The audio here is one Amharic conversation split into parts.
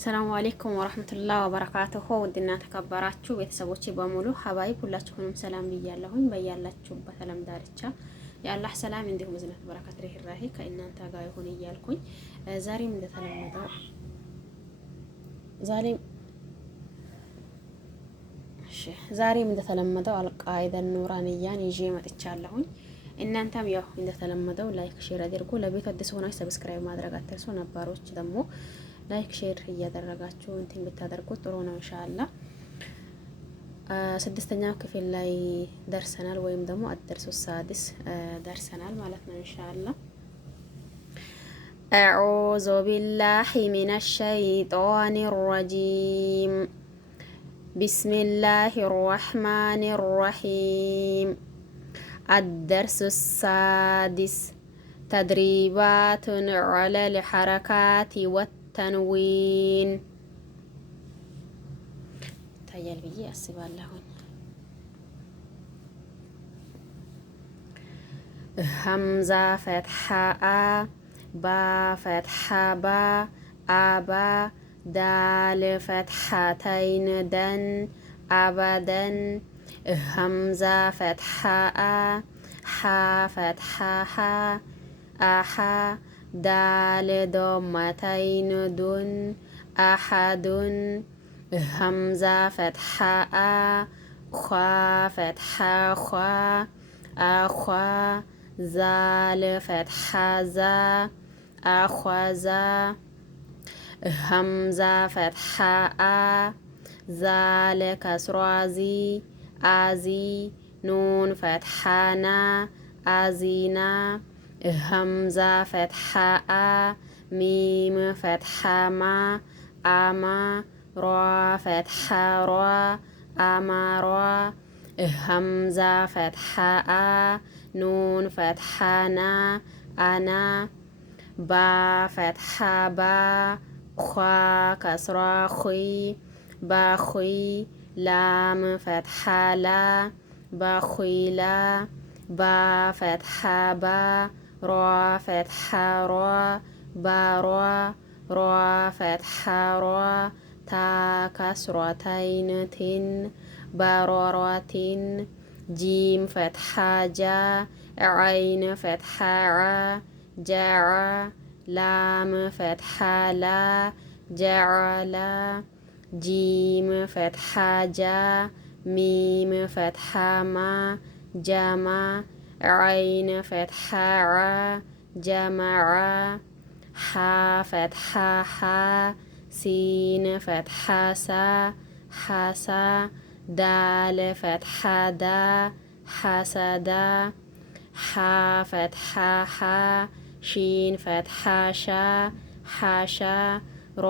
ሰላሙ አለይኩም ወራህመቱላሂ ወበረካቱሁ። ውድና ተከበራችሁ ቤተሰቦቼ በሙሉ ሀባይብ ሁላችሁንም ሰላም ብያለሁኝ። በያላችሁበት ዓለም ዳርቻ የአላህ ሰላም እንዲሁም እዝነት በረከት ርህራሄ ከእናንተ ጋር ይሁን እያልኩኝ ዛሬም እንደተለመደው አልቃኢዳ ኑራንያን ይዤ መጥቻለሁኝ። እናንተም ያው እንደተለመደው ላይክ ሼር አድርጉ። ለቤቱ አዲስ ሆናችሁ ሰብስክራይብ ማድረግ አትርሱ። ነባሮች ደግሞ ላይክ ሼር እያደረጋችሁ እንትን ብታደርጉ ጥሩ ነው ኢንሻአላህ። ስድስተኛው ክፍል ላይ ደርሰናል ወይም ደግሞ አደርሱ ሳዲስ ደርሰናል ማለት ነው ኢንሻአላህ። አዑዙ ቢላሂ ሚነሽ ሸይጧኒ ረጂም ቢስሚላሂር ረህማኒር ረሂም አደርሱ ሳዲስ ተድሪባቱን ዐለል ሐረካቲ ተንዊን ይታያል ብዬ አስባለሁኝ። ሀምዛ ፈትሐ አ፣ ባ ፈትሐ ባ፣ አባ፣ ዳል ፈትሐተይን ደን፣ አበደን። ሀምዛ ፈትሐ አ፣ ሐ ፈትሐ ሐ፣ አሐ፣ ዳል ዶመተይን ዱን፣ አሐዱን። ሀምዛ ፈትሐ አ፣ ኳ ፈትሐ ኳ፣ አኳ፣ ዛል ፈትሐ ዛ፣ አኳዛ። ሀምዛ ፈትሐ አ፣ ዛል ከስሯ ዚ፣ አዚ፣ ኑን ፈትሐ ና፣ አዚና። ሀምዛ ፈትሐ አ፣ ሚም ፈትሐ ማ፣ አማ፣ ሯ ፈትሐ ሯ፣ አማሯ። ሀምዛ ፈትሐ አ፣ ኑን ፈትሐ ና፣ አና። ባ ፈትሐ ባ፣ ኳ ከስሯ ኹይ፣ ባኹይ። ላም ፈትሐ ላ፣ ባኹይላ። ባ ፈትሐ ባ፣ ሯ ፈትሐ ሯ፣ ባሯ። ሯ ፈትሐ ሯ፣ ታ ከስሯተይን ቲን፣ ባሯሯቲን። ጂም ፈትሐ ጃ፣ ዐይን ፈትሐ ዓ፣ ጃዓ። ላም ፈትሐ ላ፣ ጃዓላ። ጂም ፈትሐ ጃ፣ ሚም ፈትሐ ማ፣ ጃማ። ዐይን ፈትሐ ዓ፣ ጀመዓ። ሐ ፈትሐ ሐ፣ ሲን ፈትሐ ሳ፣ ሐሳ። ዳል ፈትሐ ዳ፣ ሐሰዳ። ሐ ፈትሐ ሐ፣ ሺን ፈትሐ ሻ፣ ሐሻ። ሯ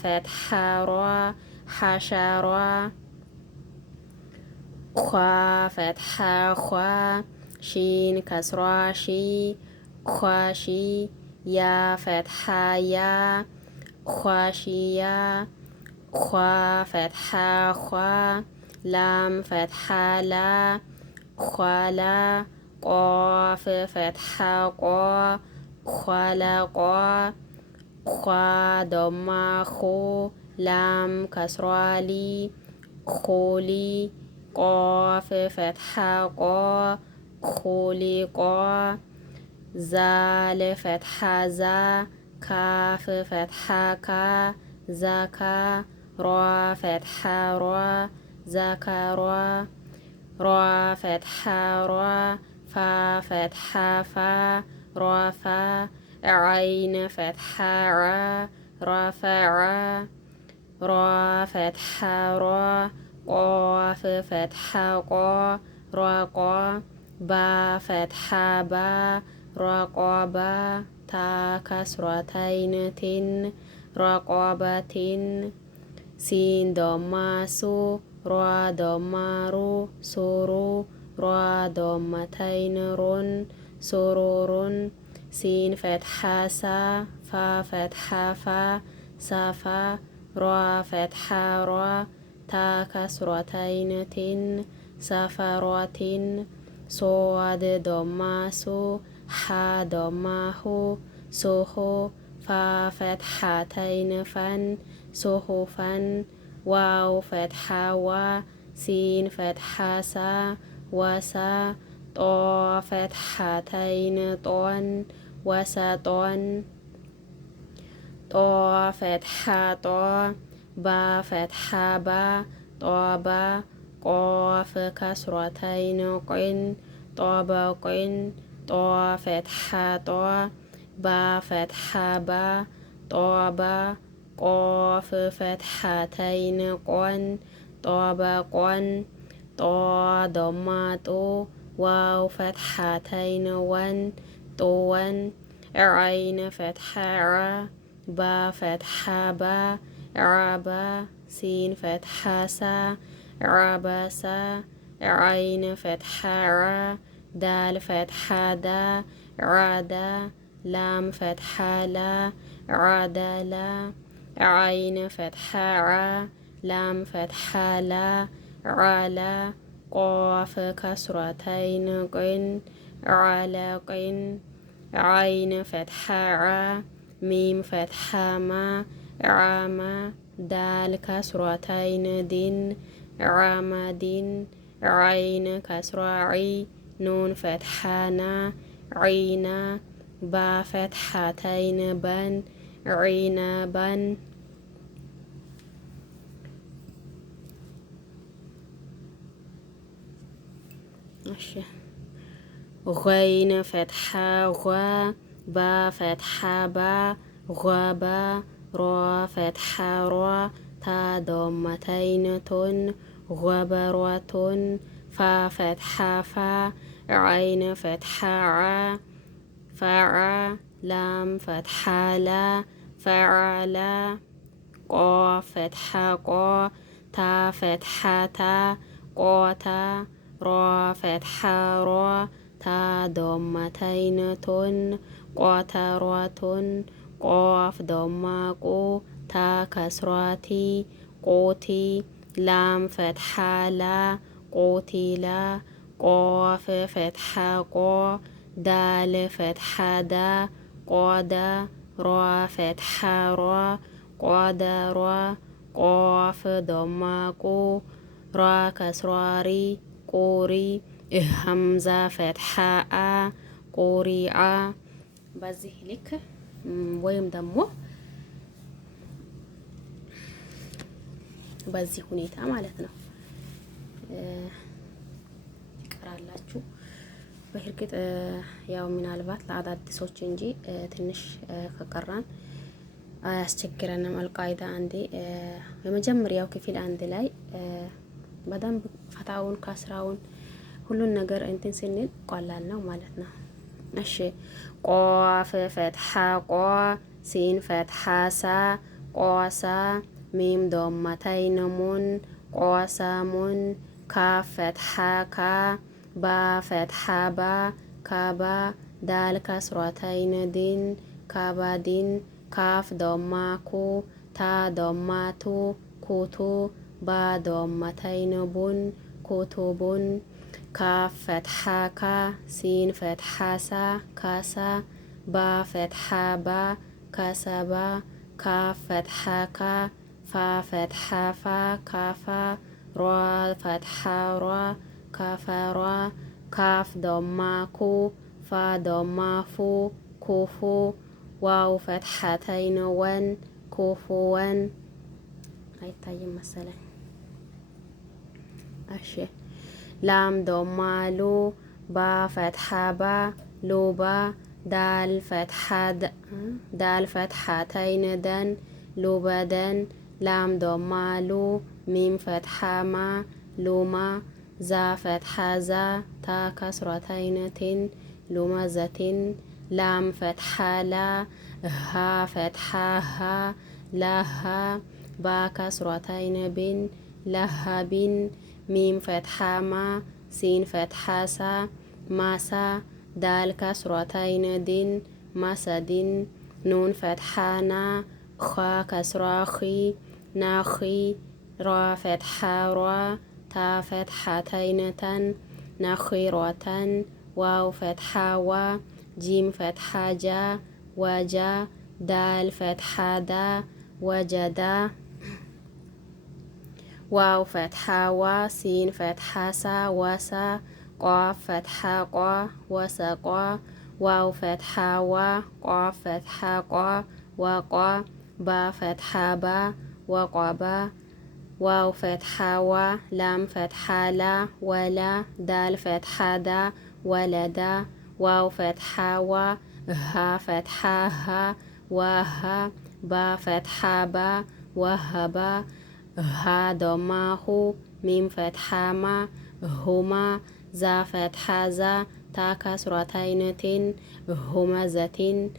ፈትሐ ሯ፣ ሐሻሯ። ኳ ፈትሐ ኳ፣ ሺን ከስሯ ሺ፣ ኳሺ። ያ ፈትሐ ያ፣ ኳሺያ። ኳ ፈትሐ ኳ፣ ላም ፈትሐ ላ፣ ኳላ። ቆፍ ፈትሐ ቆ፣ ኳላቆ። ኳ ዶማ ኹ፣ ላም ከስሯ ሊ፣ ኹሊ። ቆፍ ፈትሐ ቆ፣ ኹሊቆ። ዛል ፈትሐ ዛ፣ ካፍ ፈትሐ ካ፣ ዛካ። ሯ ፈትሐ ሯ፣ ዛካሯ። ሯ ፈትሐ ሯ፣ ፋ ፈትሐ ፋ፣ ሯፋ። ዐይን ፈትሐ ዓ፣ ሯፈዓ። ሯ ፈትሐ ሯ፣ ቆፍ ፈትሐ ቆ፣ ሯቆ። ባ ፈትሐ ባ፣ ሯቆባ። ታ ከስሯተይን ቲን፣ ሯቆበቲን። ሲን ዶማ ሱ፣ ሯ ዶማ ሩ፣ ሱሩ። ሯ ዶመተይን ሩን፣ ሱሩሩን። ሲን ፈትሐ ሳ፣ ፋ ፈትሐ ፋ፣ ሳፋ። ሯ ፈትሐ ሯ፣ ታ ከስሯተይን ቲን፣ ሳፋሯቲን። ሶዋድ ዶማ ሱ፣ ሐ ዶማ ሁ፣ ሱሁ። فا فتحتين فن صحفا واو فتحة و سين فتحة سا وسا طا فتحتين طن وسطن طا فتحة طا با فتحة با طابا قاف كسرتين قن طابق طا فتحة طا با فتحة با طابا قاف فتحتين قن طابقا طا ضمة واو فتحتين ون طون عين فتحة ع با فتحة با عبا سين فتحة سا عبسا عين فتحة ع دال فتحة دا عدا لام فتحة لا عدلا عين فتحة ع لام فتحة لا علا قاف كسرتين قن علق عين فتحة ع ميم فتحة ما عما دال كسرتين دين عمد عين كسرة عي نون فتحة نا عينا با فتحتين بن عنبا غين فتحة غا با فتحة با غابا را فتحة را تا ضمتين تن غبرة فا فتحة فا عين فتحة ع فع لام فتحة لا فعلا قا فتحة قا تا فتحة تا قاتا را فتحة را تا ضمتين تن قاترة قاف ضمة تا كسراتي قوتي لام فتحة لا قوتلا قاف فتحة قا دال فتحة دا قادا را فتحة را قادر قاف ضمة را كسراري قوري همزة فتحة قوريع በዚህ ልክ ወይም ደግሞ በዚህ ሁኔታ ማለት ነው ይቀራላችሁ። በእርግጥ ያው ምናልባት ለአዳዲሶች እንጂ ትንሽ ከቀራን አያስቸግረንም። አልቃይዳ አንዴ የመጀመሪያው ክፍል አንድ ላይ በደንብ ፈታውን ከስራውን ሁሉን ነገር እንትን ስንል ቀላል ነው ማለት ነው። እሺ ቆፍ ፈትሐ ቆ ሲን ፈትሐ ሳ ቆሳ ሚም ዶማተይን ሙን ቆሳሙን ካፍ ፈትሐ ካ ባ ፈትሐ ባ ካባ ዳል ከስራተይን ዲን ካባዲን ካፍ ዶማኩ ታ ዶማቱ ኩቱ ባ ዶማተይን ቡን ኩቱቡን ካፍ ፈትሐ ካ ሲን ፈትሐ ሳ ካሳ ባ ፈትሐ ባ ካሳባ ካፍ ፈትሐ ካ ፋ ፈትሐ ፋ ካፋ ሯ ፈትሐ ሯ ካፈሯ ካፍ ዶማኩ ፋ ዶማፉ ኩፉ ዋው ፈትሐተይን ወን ኩፉወን አይታይም መሰለኝ። እሺ ላም ዶማሉ ባ ፈትሐ ባ ሉባ ዳል ፈትሐተይን ደን ሉበደን ላም ዶማሉ ሚም ፈትሐ ማ ሉማ ዛ ፈትሐ ዛ ታ ከስረተይን ቲን ሉመዘቲን ላም ፈትሐ ላ ሃ ፈትሐ ሃ ላሃ ባ ከስረተይን ቢን ላሃቢን ሚም ፈትሐ ማ ሲን ፈትሐ ሳ ማሳ ዳል ከስረተይን ዲን ማሰዲን ኑን ፈትሐ ና ኻ ከስራ ኺ ናኺ ራ ፈትሐ ሯ ታ ፈትሐተይን ተን ናኺሮተን ዋው ፈትሐ ዋ ጂም ፈትሐ ጃ ወጃ دال فتحة دا وجدا واو فتحة وا سين فتحة سا وسا قاف فتحة قا وسقا واو فتحة وا قاف فتحة قا وقا با فتحة با وقبا واو فتحة وا لام فتحة لا ولا دال فتحة دا ولدا واو فتحة وا ها فتحة ها وها با فتحة با وهبا ها ضمة هو ميم فتحة ما هما زا فتحة زا تا كسرتين همزة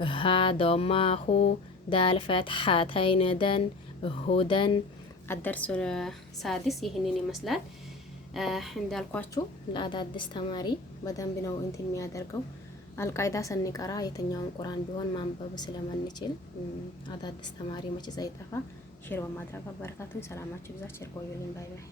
ها ضمة هو دال فتحتين دن هدن الدرس السادس ይህንን ይመስላል። እንዳልኳችሁ ለአዳዲስ ተማሪ በደንብ ነው እንትን የሚያደርገው። አልቃይዳ ስንቀራ የትኛውን ቁርአን ቢሆን ማንበብ ስለማንችል አዳዲስ ተማሪ መቼ ሳይጠፋ ሼር በማድረግ አበረታቱኝ። ሰላማችሁ ይብዛ። ቸር ቆዩልኝ። ባይ ባይ።